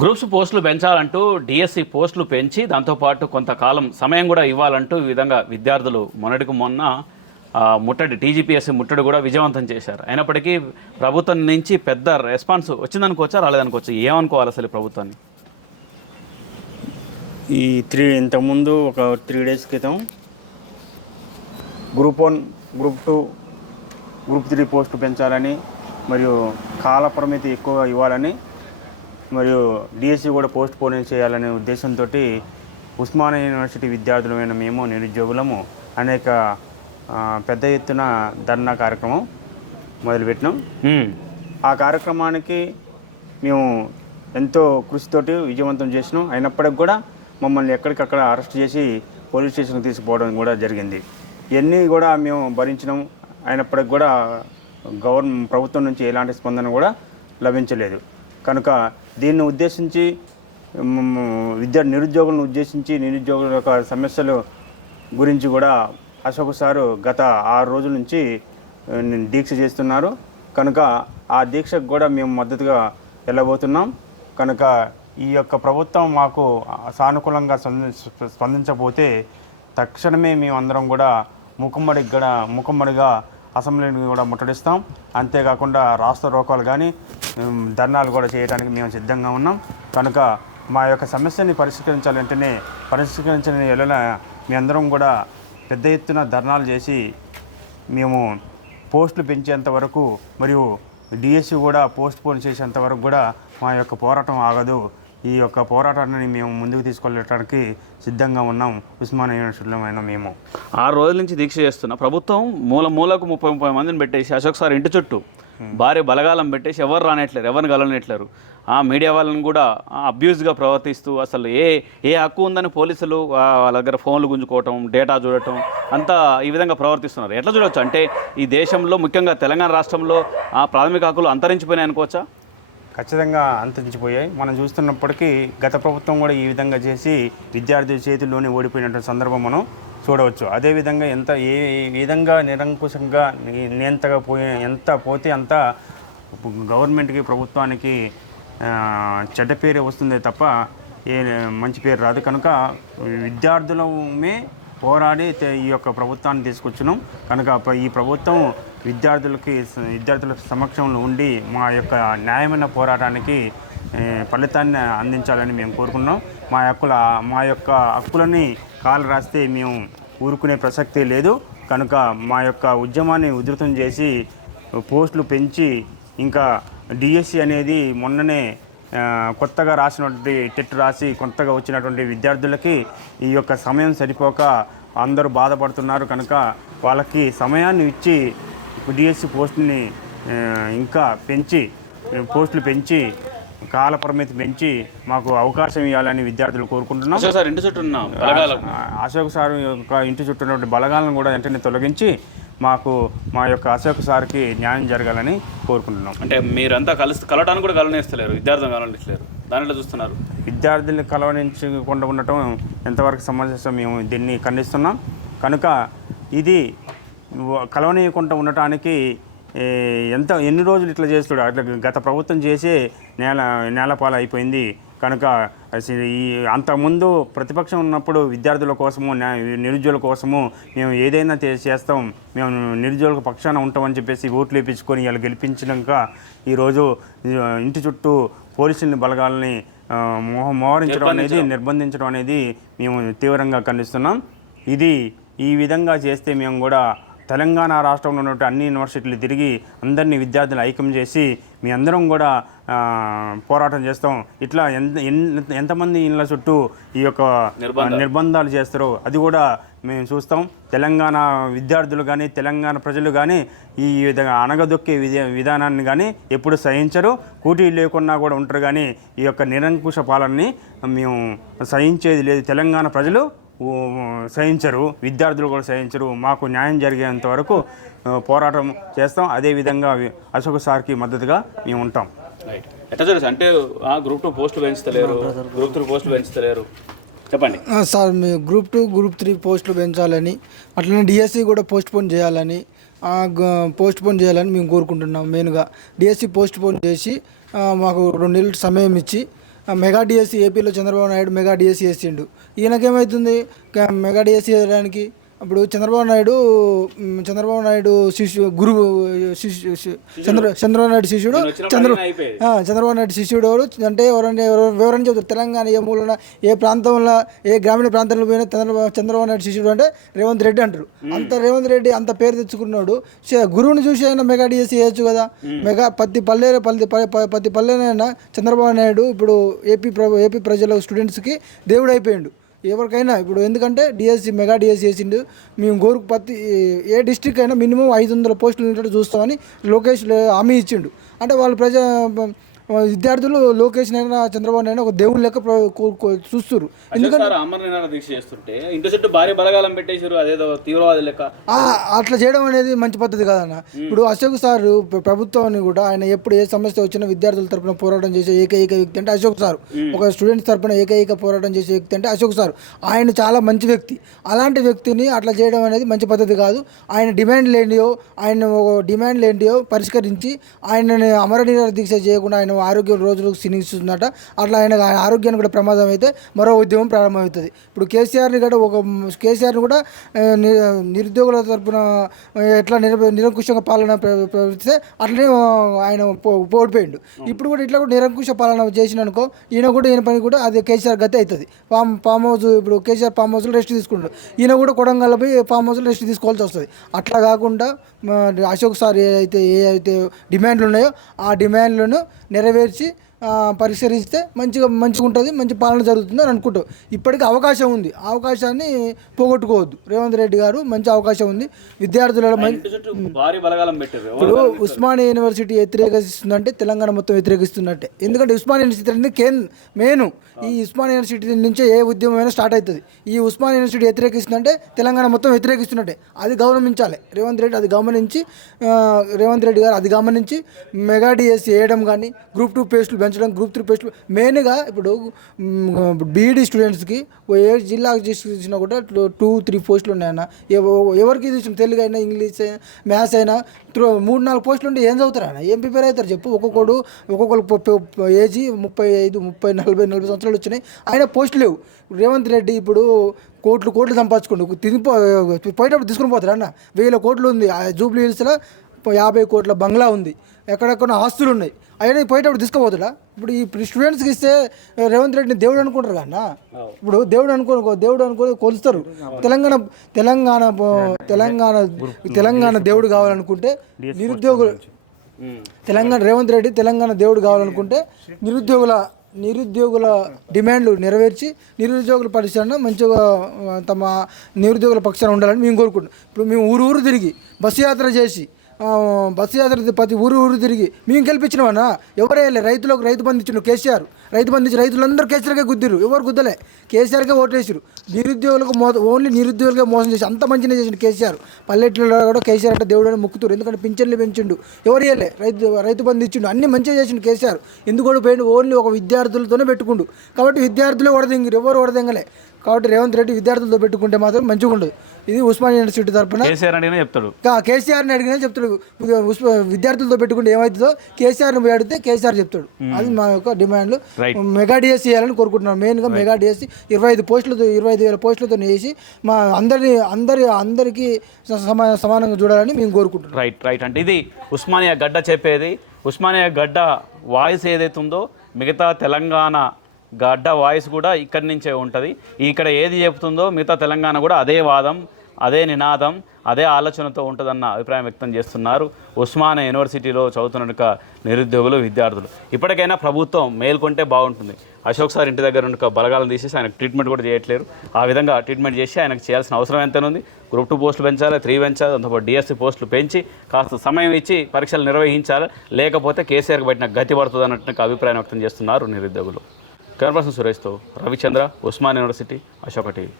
Groups పోస్టులు పెంచాలంటూ DSC పోస్టులు పెంచి దాంతోపాటు కొంతకాలం సమయం కూడా ఇవ్వాలంటూ ఈ విధంగా విద్యార్థులు మొన్నటికి మొన్న ముట్టడి టీజీపీఎస్సీ ముట్టడి కూడా విజయవంతం చేశారు. అయినప్పటికీ ప్రభుత్వం నుంచి పెద్ద రెస్పాన్స్ వచ్చిందనుకోవచ్చా రాలేదనుకోవచ్చు? ఏమనుకోవాలి అసలు ప్రభుత్వాన్ని? ఈ త్రీ ఇంతకుముందు ఒక త్రీ డేస్ క్రితం group one group two group three post పెంచాలని మరియు కాల పరిమితి ఎక్కువ ఇవ్వాలని మరియు డిఎస్సి కూడా పోస్ట్ పోన్ చేయాలనే ఉద్దేశంతో ఉస్మానియా యూనివర్సిటీ విద్యార్థులమైన మేము నిరుద్యోగులము అనేక పెద్ద ఎత్తున ధర్నా కార్యక్రమం మొదలుపెట్టినాం. ఆ కార్యక్రమానికి మేము ఎంతో కృషితోటి విజయవంతం చేసినాం. అయినప్పటికి కూడా మమ్మల్ని ఎక్కడికక్కడ అరెస్ట్ చేసి పోలీస్ స్టేషన్కి తీసుకుపోవడం కూడా జరిగింది. ఇవన్నీ కూడా మేము భరించినాం. అయినప్పటికి కూడా గవర్నమెంట్ ప్రభుత్వం నుంచి ఎలాంటి స్పందన కూడా లభించలేదు. కనుక దీన్ని ఉద్దేశించి విద్యా నిరుద్యోగులను ఉద్దేశించి నిరుద్యోగుల యొక్క సమస్యలు గురించి కూడా అశోక్ సారు గత ఆరు రోజుల నుంచి దీక్ష చేస్తున్నారు. కనుక ఆ దీక్షకు కూడా మేము మద్దతుగా వెళ్ళబోతున్నాం. కనుక ఈ యొక్క ప్రభుత్వం మాకు సానుకూలంగా స్పందించబోతే తక్షణమే మేమందరం కూడా ముఖమ్మడికి కూడా ముఖమ్మడిగా అసెంబ్లీని కూడా ముట్టడిస్తాం. అంతేకాకుండా రాష్ట్ర రోకాలు కానీ ధర్నాలు కూడా చేయడానికి మేము సిద్ధంగా ఉన్నాం. కనుక మా యొక్క సమస్యని పరిష్కరించాలంటేనే పరిష్కరించిన ఎడల మీ అందరం కూడా పెద్ద ఎత్తున ధర్నాలు చేసి మేము పోస్టులు పెంచేంత వరకు మరియు డిఎస్సి కూడా పోస్ట్ పోన్ చేసేంత వరకు కూడా మా యొక్క పోరాటం ఆగదు. ఈ యొక్క పోరాటాన్ని మేము ముందుకు తీసుకెళ్ళడానికి సిద్ధంగా ఉన్నాం. ఉస్మానియా యూనివర్సిటీలో అయిన మేము. ఆరు రోజుల నుంచి దీక్ష చేస్తున్న ప్రభుత్వం మూల మూలకు ముప్పై ముప్పై మందిని పెట్టేసి అశోక్ సార్ ఇంటి చుట్టూ భారీ బలగాలం పెట్టేసి ఎవరు రానట్లేరు ఎవరిని గలనట్లేరు ఆ మీడియా వాళ్ళని కూడా అబ్యూజ్గా ప్రవర్తిస్తూ అసలు ఏ ఏ హక్కు ఉందని పోలీసులు వాళ్ళ దగ్గర ఫోన్లు గుంజుకోవటం డేటా చూడటం అంతా ఈ విధంగా ప్రవర్తిస్తున్నారు. ఎట్లా చూడొచ్చు? అంటే ఈ దేశంలో ముఖ్యంగా తెలంగాణ రాష్ట్రంలో ఆ ప్రాథమిక హక్కులు అంతరించిపోయినాయి అనుకోవచ్చా? ఖచ్చితంగా అంతరించిపోయాయి. మనం చూస్తున్నప్పటికీ గత ప్రభుత్వం కూడా ఈ విధంగా చేసి విద్యార్థి చేతుల్లోనే ఓడిపోయినటువంటి సందర్భం మనం చూడవచ్చు. అదేవిధంగా ఎంత ఏ ఏ విధంగా నిరంకుశంగా నియంతగా పోయే ఎంత పోతే అంత గవర్నమెంట్కి ప్రభుత్వానికి చెడ్డ పేరే వస్తుంది తప్ప ఏ మంచి పేరు రాదు. కనుక విద్యార్థులమే పోరాడి ఈ యొక్క ప్రభుత్వాన్ని తీసుకొచ్చినాం. కనుక ఈ ప్రభుత్వం విద్యార్థులకి విద్యార్థుల సమక్షంలో ఉండి మా యొక్క న్యాయమైన పోరాటానికి ఫలితాన్ని అందించాలని మేము కోరుకున్నాం. మా హక్కుల మా యొక్క హక్కులని కాలు రాస్తే మేము ఊరుకునే ప్రసక్తే లేదు. కనుక మా యొక్క ఉద్యమాన్ని ఉధృతం చేసి పోస్టులు పెంచి ఇంకా డిఎస్సి అనేది మొన్ననే కొత్తగా రాసినటువంటి టెట్ రాసి కొత్తగా వచ్చినటువంటి విద్యార్థులకి ఈ యొక్క సమయం సరిపోక అందరూ బాధపడుతున్నారు. కనుక వాళ్ళకి సమయాన్ని ఇచ్చి డిఎస్సి పోస్టుని ఆ, ఇంకా పెంచి పోస్టులు పెంచి కాల పరిమితి పెంచి మాకు అవకాశం ఇవ్వాలని విద్యార్థులు కోరుకుంటున్నాం. సార్ ఇంటి చుట్టూ అశోక్ సార్ యొక్క ఇంటి చుట్టూ ఉన్నటువంటి బలగాలను కూడా వెంటనే తొలగించి మాకు మా యొక్క అశోక్ సార్కి న్యాయం జరగాలని కోరుకుంటున్నాం. అంటే మీరంతా కలిసి కలవడానికి కూడా కలవనిస్తలేరు విద్యార్థులు కలవనిస్తలేరు దానిలో చూస్తున్నారు? విద్యార్థులు కలవనించకుండా ఉండటం ఎంతవరకు సమంజసం మేము దీన్ని ఖండిస్తున్నాం. కనుక ఇది కలవనీయకుండా ఉండటానికి ఎంత ఎన్ని రోజులు ఇట్లా చేస్తాడు? అట్లా గత ప్రభుత్వం చేసే నేల నేలపాలు అయిపోయింది. కనుక ఈ అంతకుముందు ప్రతిపక్షం ఉన్నప్పుడు విద్యార్థుల కోసము నిరుద్యోగుల కోసము మేము ఏదైనా చేస్తాం. మేము నిరుద్యోగుల పక్షాన ఉంటామని చెప్పేసి ఓట్లు వేయించుకొని ఇలా గెలిపించినాక ఈరోజు ఇంటి చుట్టూ పోలీసుల్ని బలగాలని మోహరించడం అనేది నిర్బంధించడం అనేది మేము తీవ్రంగా ఖండిస్తున్నాం. ఇది ఈ విధంగా చేస్తే మేము కూడా తెలంగాణ రాష్ట్రంలో ఉన్నటువంటి అన్ని యూనివర్సిటీలు తిరిగి అందరినీ విద్యార్థులు ఐక్యం చేసి మీ అందరం కూడా పోరాటం చేస్తాం. ఇట్లా ఎంత ఎంతమంది ఇళ్ళ చుట్టూ ఈ యొక్క నిర్బంధాలు. చేస్తారో అది కూడా మేము చూస్తాం. తెలంగాణ విద్యార్థులు కానీ తెలంగాణ ప్రజలు కానీ ఈ విధంగా అనగదొక్కే విధ విధానాన్ని కానీ ఎప్పుడు సహించరు. కూటీ లేకున్నా కూడా ఉంటారు కానీ ఈ యొక్క నిరంకుశ పాలనని మేము సహించేది లేదు. తెలంగాణ ప్రజలు సహించరు విద్యార్థులు కూడా సహించరు. మాకు న్యాయం జరిగేంత వరకు పోరాటం చేస్తాం. అదేవిధంగా అశోక్ సార్కి మద్దతుగా మేము ఉంటాం. రైట్ ఎట్లా చూడొచ్చు అంటే ఆ గ్రూప్ టూ పోస్టులు పెంచుతలేరు గ్రూప్ త్రీ పోస్టులు పెంచుతలేరు. చెప్పండి. సార్ మీ గ్రూప్ టూ గ్రూప్ త్రీ పోస్టులు పెంచాలని అట్లనే డిఎస్సి కూడా పోస్ట్ పోన్ చేయాలని పోస్ట్ పోన్ చేయాలని మేము కోరుకుంటున్నాం. మెయిన్గా డిఎస్సి పోస్ట్ పోన్ చేసి మాకు రెండు నెలలు సమయం ఇచ్చి మెగా డిఎస్సి ఏపీలో చంద్రబాబు నాయుడు మెగా డిఎస్సి వేసిండు. ఈయనకేమవుతుంది మెగా డిఎస్సి వేయడానికి అప్పుడు చంద్రబాబు నాయుడు చంద్రబాబు నాయుడు శిష్యు గురువు శిష్యు చంద్ర చంద్రబాబు నాయుడు శిష్యుడు చంద్ర చంద్రబాబు నాయుడు శిష్యుడు ఎవరు? అంటే ఎవరంటే ఎవరు వివరణ చెబుతారు? తెలంగాణ ఏ మూలన ఏ ప్రాంతంలో ఏ గ్రామీణ ప్రాంతంలో పోయినా చంద్రబాబు చంద్రబాబు నాయుడు శిష్యుడు అంటే రేవంత్ రెడ్డి అంటారు. అంత రేవంత్ రెడ్డి అంత పేరు తెచ్చుకున్నాడు. గురువుని చూసి అయినా మెగా డిఎస్సి వేయచ్చు కదా? మెగా ప్రతి పల్లె పల్లె ప- ప- ప్రతి పల్లెనైనా చంద్రబాబు నాయుడు ఇప్పుడు ఏపీ ప్ర ఏపీ ప్రజల స్టూడెంట్స్కి దేవుడు అయిపోయిండు. ఎవరికైనా ఇప్పుడు ఎందుకంటే డిఎస్సి మెగా డిఎస్సి వేసిండు మేము గోరుకు ప్రతి ఏ డిస్టిక్ అయినా మినిమం ఐదు వందల పోస్టులు ఉన్నట్టు చూస్తామని లోకేష్ హామీ ఇచ్చిండు. అంటే వాళ్ళు ప్రజ విద్యార్థులు లోకేష్ అయినా చంద్రబాబు అయినా ఒక దేవుని లెక్క చూస్తున్నారు ఎందుకంటే అమర నిరాహార దీక్ష చేస్తుంటే ఇంటి చుట్టూ భారీ బలగాలం పెట్టేసారు అదేదో తీవ్రవాది లెక్క. ఆ, అట్లా చేయడం అనేది మంచి పద్ధతి కాదన్న. ఇప్పుడు అశోక్ సార్ ప్ర- ప్రభుత్వాన్ని కూడా ఆయన ఎప్పుడు ఏ సమస్య వచ్చినా విద్యార్థుల తరపున పోరాటం చేసే ఏకైక వ్యక్తి అంటే అశోక్ సార్. ఒక స్టూడెంట్స్ తరపున ఏకైక పోరాటం చేసే వ్యక్తి అంటే అశోక్ సార్. ఆయన చాలా మంచి వ్యక్తి. అలాంటి వ్యక్తిని అట్లా చేయడం అనేది మంచి పద్ధతి కాదు. ఆయన డిమాండ్ లేనియో ఆయన ఒక డిమాండ్ లేనియో పరిష్కరించి ఆయనని అమర నిరాహార దీక్ష చేయకుండా ఆయన ఆరోగ్యం రోజు రోజు క్షీణిస్తుందట అట్లా ఆయన ఆయన ఆరోగ్యానికి కూడా ప్రమాదం అయితే మరో ఉద్యమం ప్రారంభమవుతుంది. ఇప్పుడు కేసీఆర్ని కూడా ఒక కేసీఆర్ని కూడా నిరుద్యోగుల తరపున ఎట్లా నిర నిరంకుశంగా పాలన ప్రవర్తిస్తే అట్లనే ఆయన ఓడిపోయిండు ఇప్పుడు కూడా ఇట్లా కూడా నిరంకుశ పాలన చేసిన అనుకో ఈయన కూడా ఈయన పని కూడా అది కేసీఆర్ గతి అవుతుంది ఫామ్ ఫామ్ హౌస్ ఇప్పుడు కేసీఆర్ ఫామ్ హౌస్లో రెస్ట్ తీసుకుంటాడు ఈయన కూడా కొడంగల్ పోయి ఫామ్ హౌస్లో రెస్ట్ తీసుకోవాల్సి వస్తుంది. అట్లా కాకుండా అశోక్ సార్ ఏ అయితే ఏ అయితే డిమాండ్లు ఉన్నాయో ఆ డిమాండ్లను నెరవేర్చి ఆ, పరిష్కరిస్తే మంచిగా మంచిగా ఉంటుంది మంచి పాలన జరుగుతుంది అని అనుకుంటాం ఇప్పటికీ అవకాశం ఉంది. అవకాశాన్ని పోగొట్టుకోవద్దు. రేవంత్ రెడ్డి గారు మంచి అవకాశం ఉంది. విద్యార్థులలో ఇప్పుడు ఉస్మానియా యూనివర్సిటీ వ్యతిరేకిస్తుందంటే తెలంగాణ మొత్తం వ్యతిరేకిస్తున్నట్టే. ఎందుకంటే ఉస్మానియా యూనివర్సిటీ అనేది కేన్ మెయిన్. ఈ ఉస్మానియా యూనివర్సిటీ నుంచే ఏ ఉద్యమం అయినా స్టార్ట్ అవుతుంది. ఈ ఉస్మానియా యూనివర్సిటీ వ్యతిరేకిస్తుందంటే తెలంగాణ మొత్తం వ్యతిరేకిస్తున్నట్టే. అది గమనించాలి రేవంత్ రెడ్డి అది గమనించి రేవంత్ రెడ్డి గారు అది గమనించి మెగా డిఎస్సి వేయడం కానీ గ్రూప్ టూ పేస్టులు పెంచడం గ్రూప్ త్రీ పేస్టులు మెయిన్గా ఇప్పుడు బీఈడి స్టూడెంట్స్కి ఏ జిల్లాకు చూసినా కూడా టూ త్రీ పోస్టులు ఉన్నాయన్న. ఎవరికి చూసిన తెలుగు అయినా ఇంగ్లీష్ అయినా మ్యాథ్స్ అయినా త్రో మూడు నాలుగు పోస్టులు ఉంటే ఏం చదువుతారన్న? ఏం ప్రిపేర్ అవుతారు చెప్పు? ఒక్కొక్కడు ఒక్కొక్కరు ఏజీ ముప్పై ఐదు ముప్పై నలభై నలభై సంవత్సరాలు వచ్చినాయి. ఆయన పోస్టులు లేవు. రేవంత్ రెడ్డి ఇప్పుడు కోట్లు కోట్లు సంపాదించుకోండు. తినిపో పోయేటప్పుడు తీసుకుని పోతారు అన్న. వేల కోట్లు ఉంది. ఆ జూబ్లీ హిల్స్లో యాభై కోట్ల బంగ్లా ఉంది. ఎక్కడెక్కడ ఆస్తులు ఉన్నాయి అయినా పోయేటప్పుడు తీసుకుపోతాడా? ఇప్పుడు ఈ స్టూడెంట్స్కి ఇస్తే రేవంత్ రెడ్డిని దేవుడు అనుకుంటారు కన్నా ఇప్పుడు దేవుడు అనుకో దేవుడు అనుకో కొలుస్తారు. తెలంగాణ తెలంగాణ తెలంగాణ తెలంగాణ దేవుడు కావాలనుకుంటే నిరుద్యోగులు తెలంగాణ రేవంత్ రెడ్డి తెలంగాణ దేవుడు కావాలనుకుంటే నిరుద్యోగుల నిరుద్యోగుల డిమాండ్లు నెరవేర్చి నిరుద్యోగుల పరిశ్రమ మంచిగా తమ నిరుద్యోగుల పక్షాన ఉండాలని మేము కోరుకుంటున్నాం. ఇప్పుడు మేము ఊరు ఊరు తిరిగి బస్సు యాత్ర చేసి బస్సు యాత్ర ప్రతి ఊరు ఊరు తిరిగి. మేము గెలిపించినవన్నా ఎవరే రైతులకు రైతు బంధు ఇచ్చిండు కేసీఆర్. రైతు బంధు ఇచ్చి రైతులందరూ కేసీఆర్కే గుద్దిరు ఎవరు గుద్దలే? కేసీఆర్కే ఓటేసారు నిరుద్యోగులకు మో ఓన్లీ నిరుద్యోగులకే మోసం చేసి అంత మంచిగా చేసిన కేసీఆర్. పల్లెటూళ్ళలో కూడా కేసీఆర్ అంటే దేవుడు అని మొక్కుతురు ఎందుకంటే పింఛన్లు పెంచిండు. ఎవరు వేయలే రైతు రైతు బంధు ఇచ్చిండు. అన్ని మంచిగా చేసిండు కేసీఆర్. ఎందుకు కూడా పోయిండు ఓన్లీ ఒక విద్యార్థులతోనే పెట్టుకుండు. కాబట్టి విద్యార్థులే ఓడదింగిరు ఎవరు ఓడదింగలే? కాబట్టి రేవంత్ రెడ్డి విద్యార్థులతో పెట్టుకుంటే మాత్రం మంచిగా ఉండదు ఇది ఉస్మానియా యూనివర్సిటీ తరపున. కేసీఆర్ అడిగినా చెప్తాడు. కేసీఆర్ని అడిగినా చెప్తాడు. విద్యార్థులతో పెట్టుకుంటే ఏమవుతుందో కేసీఆర్ని పోయి అడిగితే కేసీఆర్ చెప్తాడు. అది మా యొక్క డిమాండ్లు. మెగా డిఎస్సీ చేయాలని కోరుకుంటున్నాం మెయిన్గా మెగా డిఎస్సీ ఇరవై ఐదు పోస్టులతో ఇరవై ఐదు వేల పోస్టులతో వేసి మా అందరిని అందరి అందరికీ సమానంగా చూడాలని మేము కోరుకుంటున్నాం. రైట్ రైట్ అంటే ఇది ఉస్మానియా గడ్డ చెప్పేది. ఉస్మానియా గడ్డ వాయిస్ ఏదైతే ఉందో మిగతా తెలంగాణ గడ్డ వాయిస్ కూడా ఇక్కడి నుంచే ఉంటుంది. ఇక్కడ ఏది చెబుతుందో మిగతా తెలంగాణ కూడా అదే వాదం అదే నినాదం అదే ఆలోచనతో ఉంటుందన్న అభిప్రాయం వ్యక్తం చేస్తున్నారు ఉస్మానియా యూనివర్సిటీలో చదువుతున్న నిరుద్యోగులు విద్యార్థులు. ఇప్పటికైనా ప్రభుత్వం మేల్కొంటే బాగుంటుంది. అశోక్ సార్ ఇంటి దగ్గర ఉన్న బలగాలను తీసేసి ఆయనకు ట్రీట్మెంట్ కూడా చేయట్లేరు. ఆ విధంగా ట్రీట్మెంట్ చేసి ఆయనకు చేయాల్సిన అవసరం ఎంతనుంది ఉంది. గ్రూప్ టూ పోస్టులు పెంచాలి త్రీ పెంచాలి దాంతోపాటు డిఎస్సి పోస్టులు పెంచి కాస్త సమయం ఇచ్చి పరీక్షలు నిర్వహించాలి. లేకపోతే కేసీఆర్కి పెట్టిన గతి పడుతుంది అన్నట్టు అభిప్రాయం వ్యక్తం చేస్తున్నారు నిరుద్యోగులు. కెమెరా పర్సన్ సురేష్తో రవిచంద్ర ఉస్మాన్ యూనివర్సిటీ అశోక టీవీ.